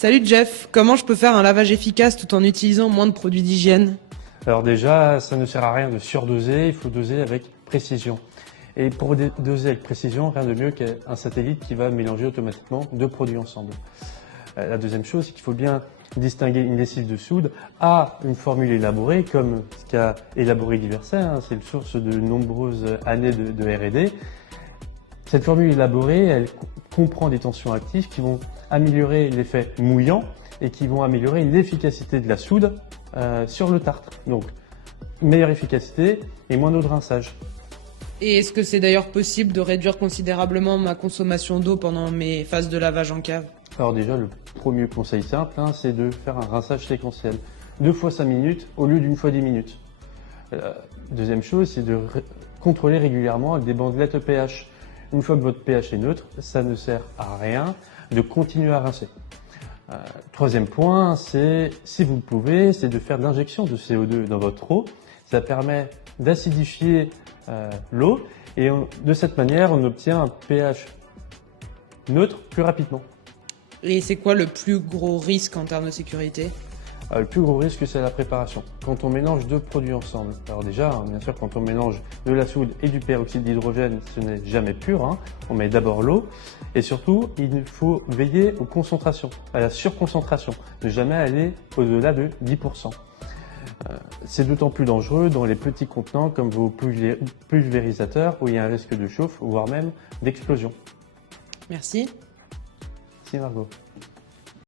Salut Jeff, comment je peux faire un lavage efficace tout en utilisant moins de produits d'hygiène? Alors déjà, ça ne sert à rien de surdoser, il faut doser avec précision. Et pour doser avec précision, rien de mieux qu'un satellite qui va mélanger automatiquement deux produits ensemble. La deuxième chose, c'est qu'il faut bien distinguer une lessive de soude à une formule élaborée, comme ce qu'a élaboré Diverset, c'est la source de nombreuses années de R&D. Cette formule élaborée, elle comprend des tensions actives qui vont améliorer l'effet mouillant et qui vont améliorer l'efficacité de la soude sur le tartre. Donc, meilleure efficacité et moins d'eau de rinçage. Et est-ce que c'est d'ailleurs possible de réduire considérablement ma consommation d'eau pendant mes phases de lavage en cave? Alors déjà, le premier conseil simple, c'est de faire un rinçage séquentiel. 2 fois 5 minutes au lieu d'une fois 10 minutes. Deuxième chose, c'est de contrôler régulièrement avec des bandelettes pH. Une fois que votre pH est neutre, ça ne sert à rien de continuer à rincer. Troisième point, c'est, si vous le pouvez, c'est de faire de l'injection de CO2 dans votre eau. Ça permet d'acidifier l'eau et de cette manière, on obtient un pH neutre plus rapidement. Et c'est quoi le plus gros risque en termes de sécurité? Le plus gros risque, c'est la préparation. Quand on mélange deux produits ensemble, alors déjà, bien sûr, quand on mélange de la soude et du peroxyde d'hydrogène, ce n'est jamais pur. On met d'abord l'eau et surtout, il faut veiller aux concentrations, à la surconcentration, ne jamais aller au-delà de 10%. C'est d'autant plus dangereux dans les petits contenants comme vos pulvérisateurs où il y a un risque de chauffe, voire même d'explosion. Merci. Merci Margot.